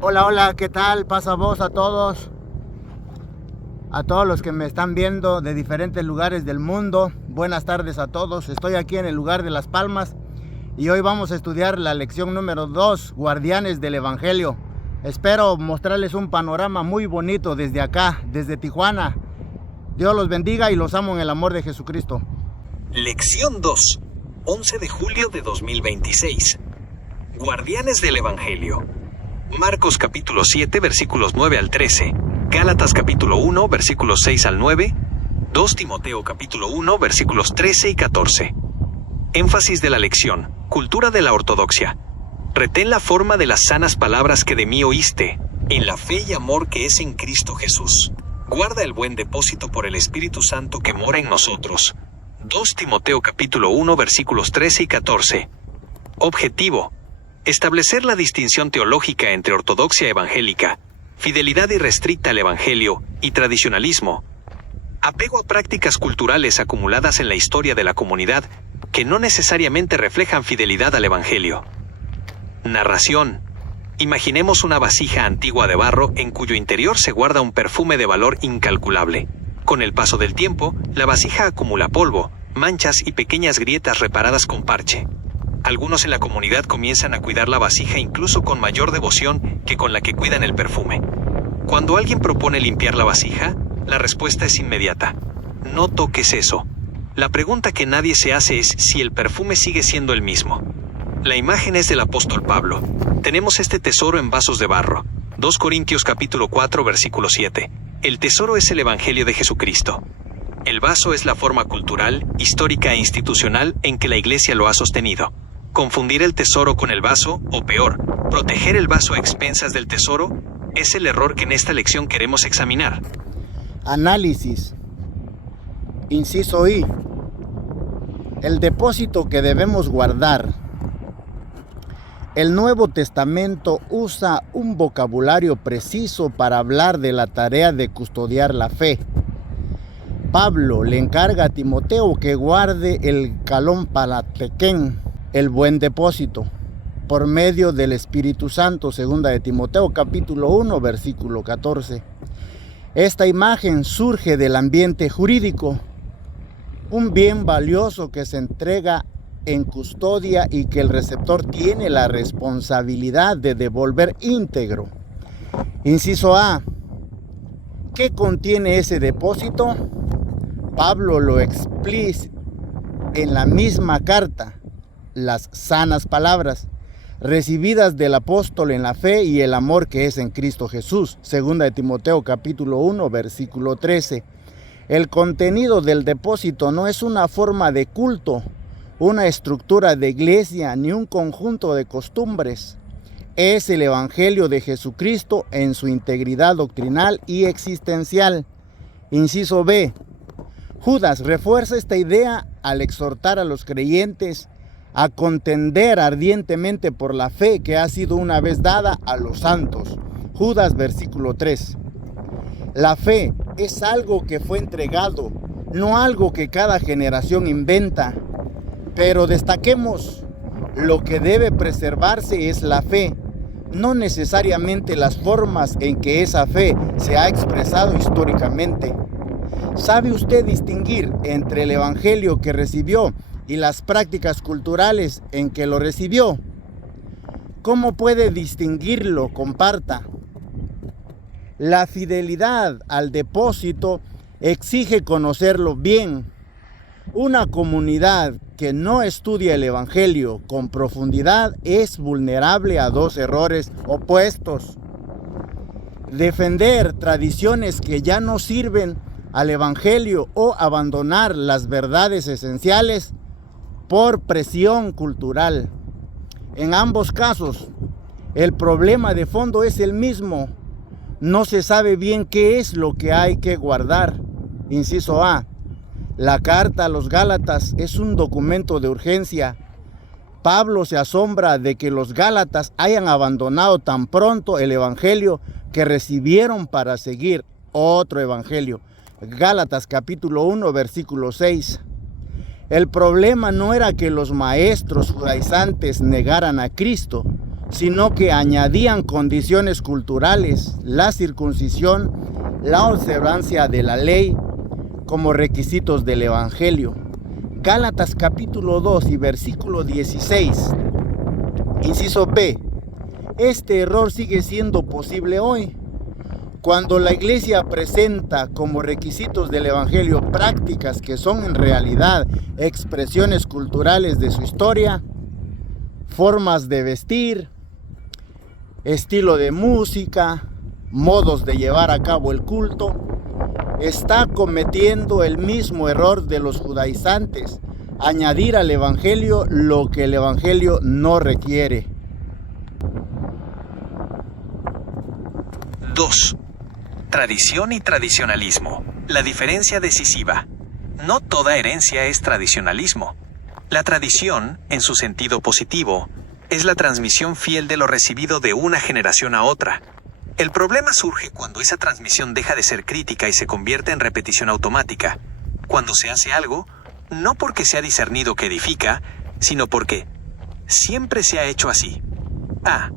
Hola, hola, ¿qué tal? Pasa voz a todos los que me están viendo de diferentes lugares del mundo. Buenas tardes a todos. Estoy aquí en el lugar de Las Palmas y hoy vamos a estudiar la lección número 2, Guardianes del Evangelio. Espero mostrarles un panorama muy bonito desde acá, desde Tijuana. Dios los bendiga y los amo en el amor de Jesucristo. Lección 2, 11 de julio de 2026. Guardianes del Evangelio. Marcos capítulo 7, versículos 9 al 13. Gálatas capítulo 1, versículos 6 al 9. 2 Timoteo capítulo 1, versículos 13 y 14. Énfasis de la lección. Cultura de la ortodoxia. Retén la forma de las sanas palabras que de mí oíste, en la fe y amor que es en Cristo Jesús. Guarda el buen depósito por el Espíritu Santo que mora en nosotros. 2 Timoteo capítulo 1, versículos 13 y 14. Objetivo. Establecer la distinción teológica entre ortodoxia evangélica, fidelidad irrestricta al Evangelio y tradicionalismo. Apego a prácticas culturales acumuladas en la historia de la comunidad que no necesariamente reflejan fidelidad al Evangelio. Narración. Imaginemos una vasija antigua de barro en cuyo interior se guarda un perfume de valor incalculable. Con el paso del tiempo, la vasija acumula polvo, manchas y pequeñas grietas reparadas con parche. Algunos en la comunidad comienzan a cuidar la vasija incluso con mayor devoción que con la que cuidan el perfume. Cuando alguien propone limpiar la vasija, la respuesta es inmediata. No toques eso. La pregunta que nadie se hace es si el perfume sigue siendo el mismo. La imagen es del apóstol Pablo. Tenemos este tesoro en vasos de barro. 2 Corintios capítulo 4 versículo 7. El tesoro es el Evangelio de Jesucristo. El vaso es la forma cultural, histórica e institucional en que la Iglesia lo ha sostenido. Confundir el tesoro con el vaso, o peor, proteger el vaso a expensas del tesoro, es el error que en esta lección queremos examinar. Análisis. Inciso I. El depósito que debemos guardar. El Nuevo Testamento usa un vocabulario preciso para hablar de la tarea de custodiar la fe. Pablo le encarga a Timoteo que guarde el calón palatequén, el buen depósito, por medio del Espíritu Santo, 2 de Timoteo capítulo 1, versículo 14. Esta imagen surge del ambiente jurídico, un bien valioso que se entrega en custodia y que el receptor tiene la responsabilidad de devolver íntegro. Inciso A. ¿Qué contiene ese depósito? Pablo lo explica en la misma carta. Las sanas palabras recibidas del apóstol en la fe y el amor que es en Cristo Jesús. 2 de Timoteo capítulo 1, versículo 13. El contenido del depósito no es una forma de culto, una estructura de iglesia ni un conjunto de costumbres. Es el Evangelio de Jesucristo en su integridad doctrinal y existencial. Inciso B. Judas refuerza esta idea al exhortar a los creyentes a contender ardientemente por la fe que ha sido una vez dada a los santos. Judas versículo 3. La fe es algo que fue entregado, no algo que cada generación inventa. Pero destaquemos, lo que debe preservarse es la fe, no necesariamente las formas en que esa fe se ha expresado históricamente. ¿Sabe usted distinguir entre el Evangelio que recibió y las prácticas culturales en que lo recibió? ¿Cómo puede distinguirlo? Comparta. La fidelidad al depósito exige conocerlo bien. Una comunidad que no estudia el Evangelio con profundidad es vulnerable a dos errores opuestos. Defender tradiciones que ya no sirven al Evangelio o abandonar las verdades esenciales por presión cultural. En ambos casos, el problema de fondo es el mismo. No se sabe bien qué es lo que hay que guardar. Inciso A. La carta a los Gálatas es un documento de urgencia. Pablo se asombra de que los Gálatas hayan abandonado tan pronto el Evangelio que recibieron para seguir otro Evangelio. Gálatas capítulo 1, versículo 6. El problema no era que los maestros judaizantes negaran a Cristo. sino que añadían condiciones culturales, la circuncisión, la observancia de la ley como requisitos del Evangelio. Gálatas capítulo 2 y versículo 16, inciso B. Este error sigue siendo posible hoy. Cuando la iglesia presenta como requisitos del Evangelio prácticas que son en realidad expresiones culturales de su historia, formas de vestir, estilo de música, modos de llevar a cabo el culto, está cometiendo el mismo error de los judaizantes, añadir al Evangelio lo que el Evangelio no requiere. 2. Tradición y tradicionalismo. La diferencia decisiva. No toda herencia es tradicionalismo. La tradición, en su sentido positivo, es la transmisión fiel de lo recibido de una generación a otra. El problema surge cuando esa transmisión deja de ser crítica y se convierte en repetición automática. Cuando se hace algo, no porque se ha discernido que edifica, sino porque siempre se ha hecho así. A.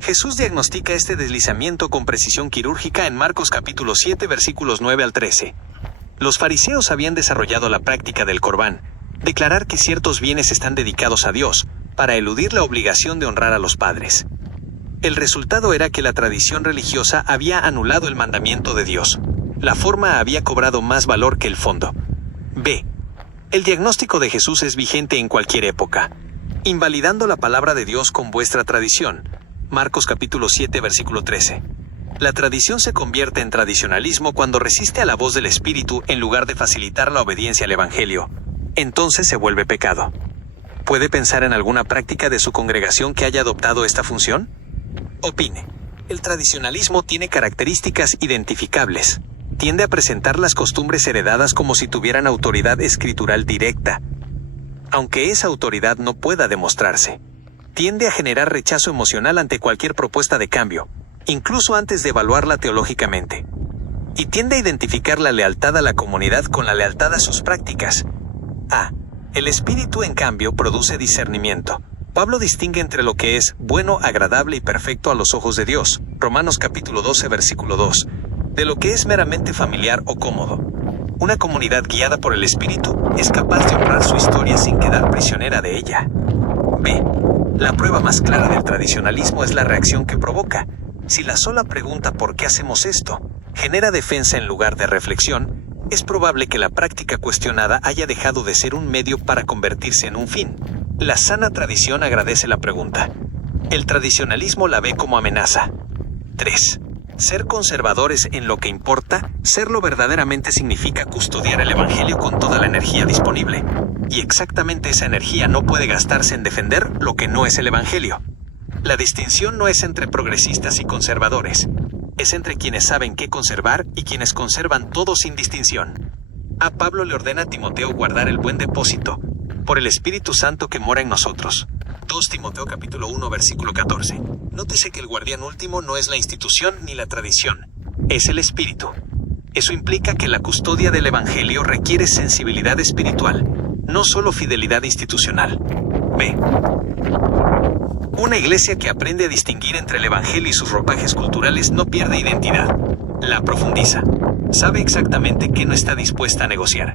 Jesús diagnostica este deslizamiento con precisión quirúrgica en Marcos capítulo 7 versículos 9 al 13. Los fariseos habían desarrollado la práctica del corbán, declarar que ciertos bienes están dedicados a Dios, para eludir la obligación de honrar a los padres. El resultado era que la tradición religiosa había anulado el mandamiento de Dios. La forma había cobrado más valor que el fondo. B. El diagnóstico de Jesús es vigente en cualquier época. Invalidando la palabra de Dios con vuestra tradición. Marcos capítulo 7 versículo 13. La tradición se convierte en tradicionalismo cuando resiste a la voz del Espíritu en lugar de facilitar la obediencia al Evangelio. Entonces se vuelve pecado. ¿Puede pensar en alguna práctica de su congregación que haya adoptado esta función? Opine. El tradicionalismo tiene características identificables. Tiende a presentar las costumbres heredadas como si tuvieran autoridad escritural directa, aunque esa autoridad no pueda demostrarse. Tiende a generar rechazo emocional ante cualquier propuesta de cambio, incluso antes de evaluarla teológicamente. Y tiende a identificar la lealtad a la comunidad con la lealtad a sus prácticas. A. El Espíritu, en cambio, produce discernimiento. Pablo distingue entre lo que es bueno, agradable y perfecto a los ojos de Dios, Romanos capítulo 12 versículo 2, de lo que es meramente familiar o cómodo. Una comunidad guiada por el Espíritu es capaz de honrar su historia sin quedar prisionera de ella. B. La prueba más clara del tradicionalismo es la reacción que provoca. Si la sola pregunta ¿por qué hacemos esto? Genera defensa en lugar de reflexión, es probable que la práctica cuestionada haya dejado de ser un medio para convertirse en un fin. La sana tradición agradece la pregunta. El tradicionalismo la ve como amenaza. 3. Ser conservadores en lo que importa, serlo verdaderamente significa custodiar el Evangelio con toda la energía disponible. Y exactamente esa energía no puede gastarse en defender lo que no es el Evangelio. La distinción no es entre progresistas y conservadores. Es entre quienes saben qué conservar y quienes conservan todo sin distinción. A Pablo le ordena a Timoteo guardar el buen depósito, por el Espíritu Santo que mora en nosotros. 2 Timoteo capítulo 1 versículo 14. Nótese que el guardián último no es la institución ni la tradición, es el Espíritu. Eso implica que la custodia del Evangelio requiere sensibilidad espiritual, no solo fidelidad institucional. B. Una iglesia que aprende a distinguir entre el Evangelio y sus ropajes culturales no pierde identidad. La profundiza. Sabe exactamente qué no está dispuesta a negociar.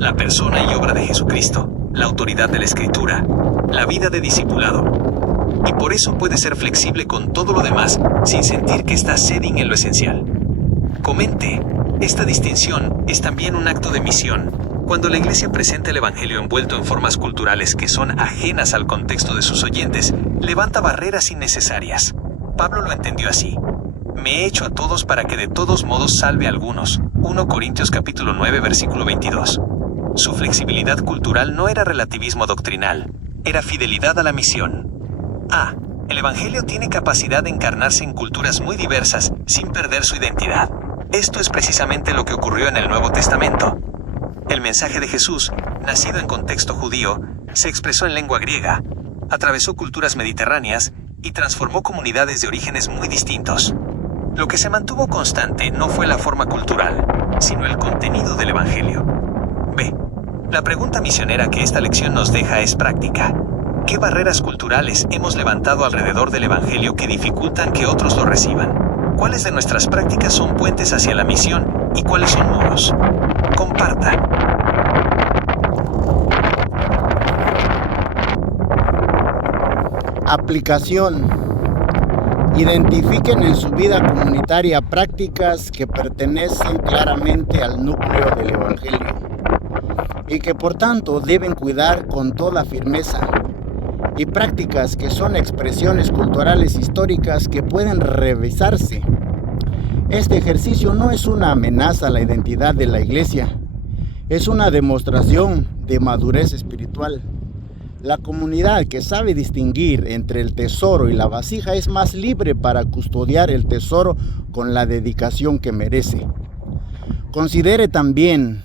La persona y obra de Jesucristo, la autoridad de la Escritura, la vida de discipulado. Y por eso puede ser flexible con todo lo demás, sin sentir que está ceding en lo esencial. Comente, esta distinción es también un acto de misión. Cuando la iglesia presenta el Evangelio envuelto en formas culturales que son ajenas al contexto de sus oyentes, levanta barreras innecesarias. Pablo lo entendió así. Me he hecho a todos para que de todos modos salve a algunos. 1 Corintios capítulo 9 versículo 22. Su flexibilidad cultural no era relativismo doctrinal, era fidelidad a la misión. A. El Evangelio tiene capacidad de encarnarse en culturas muy diversas sin perder su identidad. Esto es precisamente lo que ocurrió en el Nuevo Testamento. El mensaje de Jesús, nacido en contexto judío, se expresó en lengua griega, atravesó culturas mediterráneas y transformó comunidades de orígenes muy distintos. Lo que se mantuvo constante no fue la forma cultural, sino el contenido del Evangelio. B. La pregunta misionera que esta lección nos deja es práctica. ¿Qué barreras culturales hemos levantado alrededor del Evangelio que dificultan que otros lo reciban? ¿Cuáles de nuestras prácticas son puentes hacia la misión y cuáles son muros? Comparta. Aplicación. Identifiquen en su vida comunitaria prácticas que pertenecen claramente al núcleo del Evangelio y que por tanto deben cuidar con toda firmeza, y prácticas que son expresiones culturales históricas que pueden revisarse. Este ejercicio no es una amenaza a la identidad de la Iglesia, es una demostración de madurez espiritual. La comunidad que sabe distinguir entre el tesoro y la vasija es más libre para custodiar el tesoro con la dedicación que merece. Considere también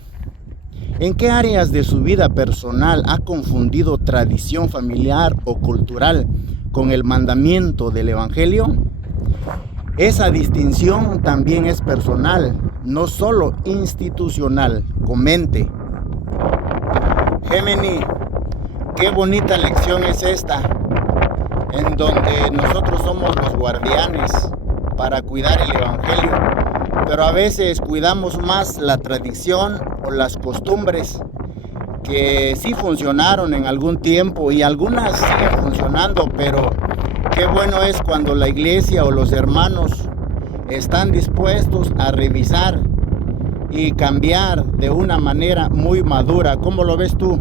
en qué áreas de su vida personal ha confundido tradición familiar o cultural con el mandamiento del Evangelio. Esa distinción también es personal, no solo institucional. Comente. Gemini, qué bonita lección es esta, en donde nosotros somos los guardianes para cuidar el Evangelio, pero a veces cuidamos más la tradición o las costumbres que sí funcionaron en algún tiempo y algunas siguen funcionando, pero qué bueno es cuando la iglesia o los hermanos están dispuestos a revisar y cambiar de una manera muy madura. ¿Cómo lo ves tú?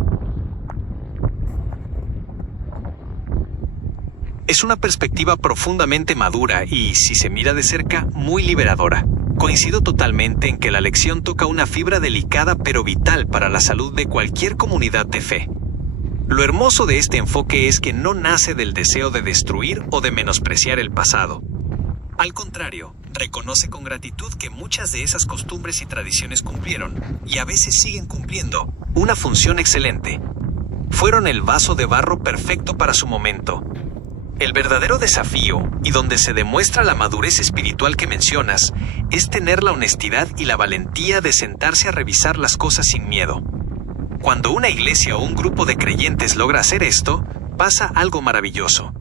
Es una perspectiva profundamente madura y, si se mira de cerca, muy liberadora. Coincido totalmente en que la lección toca una fibra delicada pero vital para la salud de cualquier comunidad de fe. Lo hermoso de este enfoque es que no nace del deseo de destruir o de menospreciar el pasado. Al contrario, reconoce con gratitud que muchas de esas costumbres y tradiciones cumplieron, y a veces siguen cumpliendo, una función excelente. Fueron el vaso de barro perfecto para su momento. El verdadero desafío, y donde se demuestra la madurez espiritual que mencionas, es tener la honestidad y la valentía de sentarse a revisar las cosas sin miedo. Cuando una iglesia o un grupo de creyentes logra hacer esto, pasa algo maravilloso.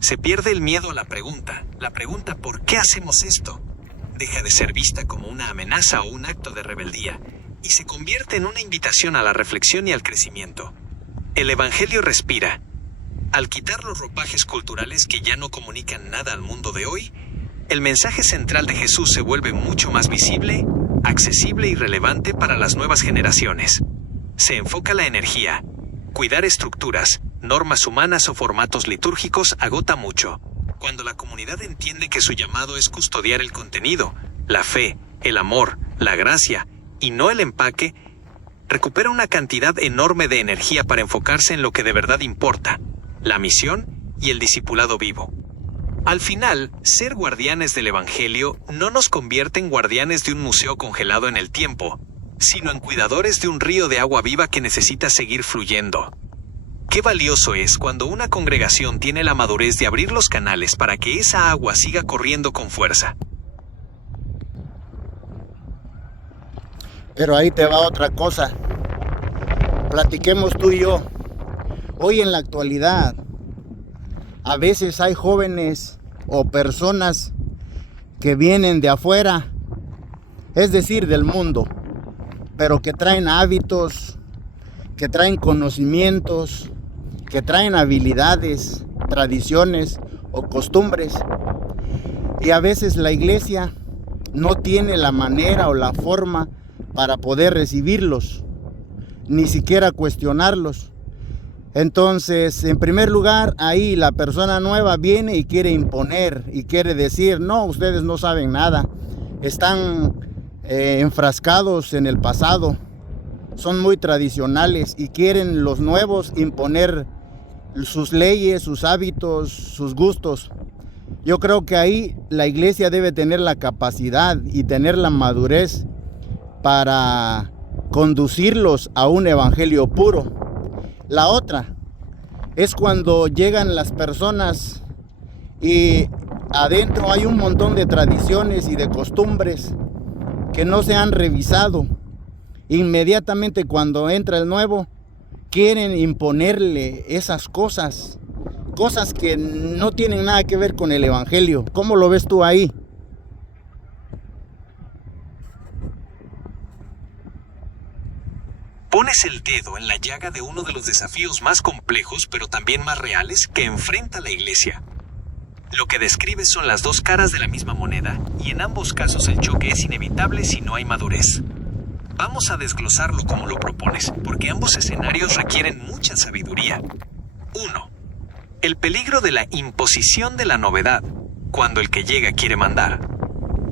Se pierde el miedo a la pregunta ¿por qué hacemos esto? Deja de ser vista como una amenaza o un acto de rebeldía, y se convierte en una invitación a la reflexión y al crecimiento. El Evangelio respira. Al quitar los ropajes culturales que ya no comunican nada al mundo de hoy, el mensaje central de Jesús se vuelve mucho más visible, accesible y relevante para las nuevas generaciones. Se enfoca la energía. Cuidar estructuras, normas humanas o formatos litúrgicos agota mucho. Cuando la comunidad entiende que su llamado es custodiar el contenido, la fe, el amor, la gracia y no el empaque, recupera una cantidad enorme de energía para enfocarse en lo que de verdad importa: la misión y el discipulado vivo. Al final, ser guardianes del Evangelio no nos convierte en guardianes de un museo congelado en el tiempo, sino en cuidadores de un río de agua viva que necesita seguir fluyendo. Qué valioso es cuando una congregación tiene la madurez de abrir los canales para que esa agua siga corriendo con fuerza. Pero ahí te va otra cosa. Platiquemos tú y yo. Hoy en la actualidad, a veces hay jóvenes o personas que vienen de afuera, es decir, del mundo, pero que traen hábitos, que traen conocimientos, que traen habilidades, tradiciones o costumbres. Y a veces la iglesia no tiene la manera o la forma para poder recibirlos, ni siquiera cuestionarlos. Entonces, en primer lugar, ahí la persona nueva viene y quiere imponer y quiere decir: no, ustedes no saben nada, están enfrascados en el pasado, son muy tradicionales y quieren los nuevos imponer sus leyes, sus hábitos, sus gustos. Yo creo que ahí la iglesia debe tener la capacidad y tener la madurez para conducirlos a un evangelio puro. La otra es cuando llegan las personas y adentro hay un montón de tradiciones y de costumbres que no se han revisado. Inmediatamente cuando entra el nuevo, quieren imponerle esas cosas que no tienen nada que ver con el evangelio. ¿Cómo lo ves tú ahí? Pones el dedo en la llaga de uno de los desafíos más complejos, pero también más reales, que enfrenta la Iglesia. Lo que describes son las dos caras de la misma moneda, y en ambos casos el choque es inevitable si no hay madurez. Vamos a desglosarlo como lo propones, porque ambos escenarios requieren mucha sabiduría. 1. El peligro de la imposición de la novedad, cuando el que llega quiere mandar.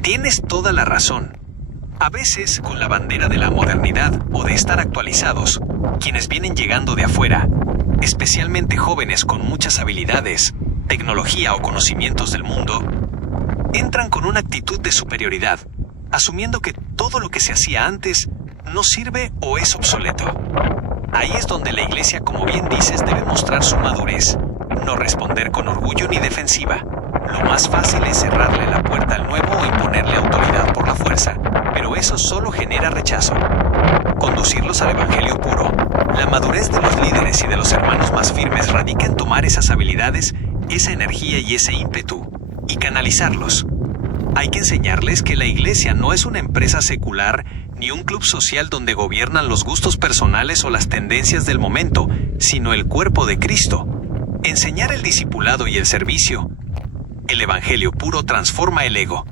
Tienes toda la razón. A veces, con la bandera de la modernidad o de estar actualizados, quienes vienen llegando de afuera, especialmente jóvenes con muchas habilidades, tecnología o conocimientos del mundo, entran con una actitud de superioridad, asumiendo que todo lo que se hacía antes no sirve o es obsoleto. Ahí es donde la Iglesia, como bien dices, debe mostrar su madurez, no responder con orgullo ni defensiva. Lo más fácil es cerrarle la puerta al nuevo o imponerle autoridad por la fuerza, pero eso solo genera rechazo. Conducirlos al evangelio puro. La madurez de los líderes y de los hermanos más firmes radica en tomar esas habilidades, esa energía y ese ímpetu, y canalizarlos. Hay que enseñarles que la Iglesia no es una empresa secular ni un club social donde gobiernan los gustos personales o las tendencias del momento, sino el cuerpo de Cristo. Enseñar el discipulado y el servicio. El evangelio puro transforma el ego.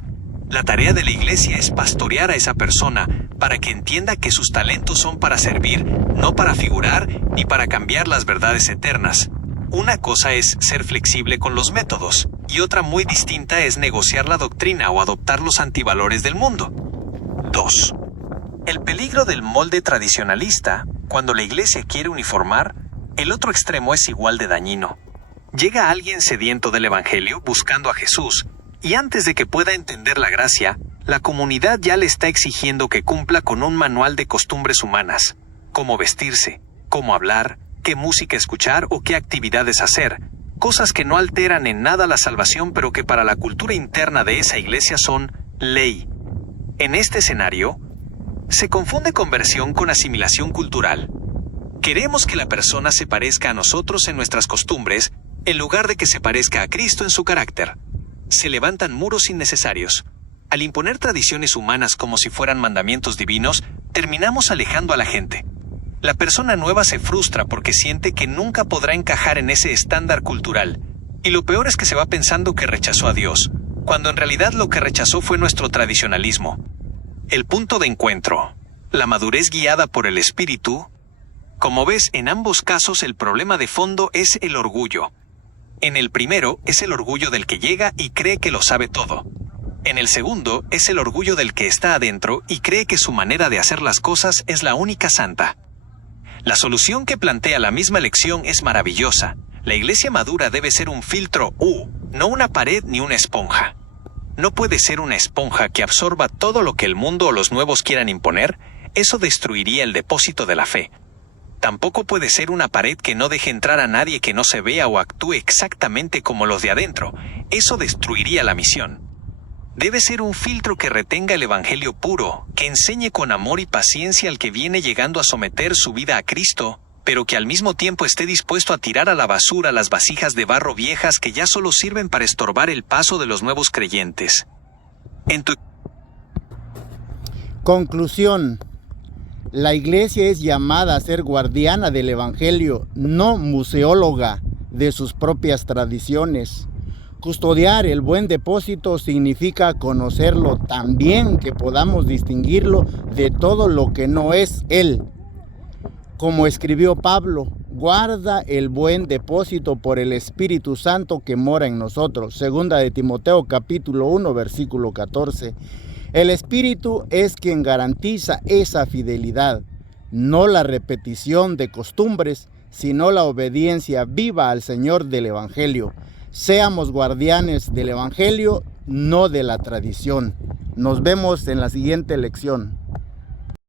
La tarea de la Iglesia es pastorear a esa persona para que entienda que sus talentos son para servir, no para figurar ni para cambiar las verdades eternas. Una cosa es ser flexible con los métodos, y otra muy distinta es negociar la doctrina o adoptar los antivalores del mundo. 2. El peligro del molde tradicionalista, cuando la Iglesia quiere uniformar, el otro extremo es igual de dañino. Llega alguien sediento del evangelio buscando a Jesús, y antes de que pueda entender la gracia, la comunidad ya le está exigiendo que cumpla con un manual de costumbres humanas, cómo vestirse, cómo hablar, qué música escuchar o qué actividades hacer, cosas que no alteran en nada la salvación pero que para la cultura interna de esa iglesia son ley. En este escenario, se confunde conversión con asimilación cultural. Queremos que la persona se parezca a nosotros en nuestras costumbres, en lugar de que se parezca a Cristo en su carácter. Se levantan muros innecesarios. Al imponer tradiciones humanas como si fueran mandamientos divinos, terminamos alejando a la gente. La persona nueva se frustra porque siente que nunca podrá encajar en ese estándar cultural. Y lo peor es que se va pensando que rechazó a Dios, cuando en realidad lo que rechazó fue nuestro tradicionalismo. El punto de encuentro, la madurez guiada por el Espíritu. Como ves, en ambos casos el problema de fondo es el orgullo. En el primero es el orgullo del que llega y cree que lo sabe todo. En el segundo es el orgullo del que está adentro y cree que su manera de hacer las cosas es la única santa. La solución que plantea la misma lección es maravillosa. La iglesia madura debe ser un filtro no una pared ni una esponja. No puede ser una esponja que absorba todo lo que el mundo o los nuevos quieran imponer. Eso destruiría el depósito de la fe. Tampoco puede ser una pared que no deje entrar a nadie que no se vea o actúe exactamente como los de adentro. Eso destruiría la misión. Debe ser un filtro que retenga el evangelio puro, que enseñe con amor y paciencia al que viene llegando a someter su vida a Cristo, pero que al mismo tiempo esté dispuesto a tirar a la basura las vasijas de barro viejas que ya solo sirven para estorbar el paso de los nuevos creyentes. Conclusión. La iglesia es llamada a ser guardiana del evangelio, no museóloga de sus propias tradiciones. Custodiar el buen depósito significa conocerlo tan bien que podamos distinguirlo de todo lo que no es él. Como escribió Pablo, guarda el buen depósito por el Espíritu Santo que mora en nosotros. Segunda de Timoteo capítulo 1 versículo 14. El Espíritu es quien garantiza esa fidelidad, no la repetición de costumbres, sino la obediencia viva al Señor del Evangelio. Seamos guardianes del Evangelio, no de la tradición. Nos vemos en la siguiente lección.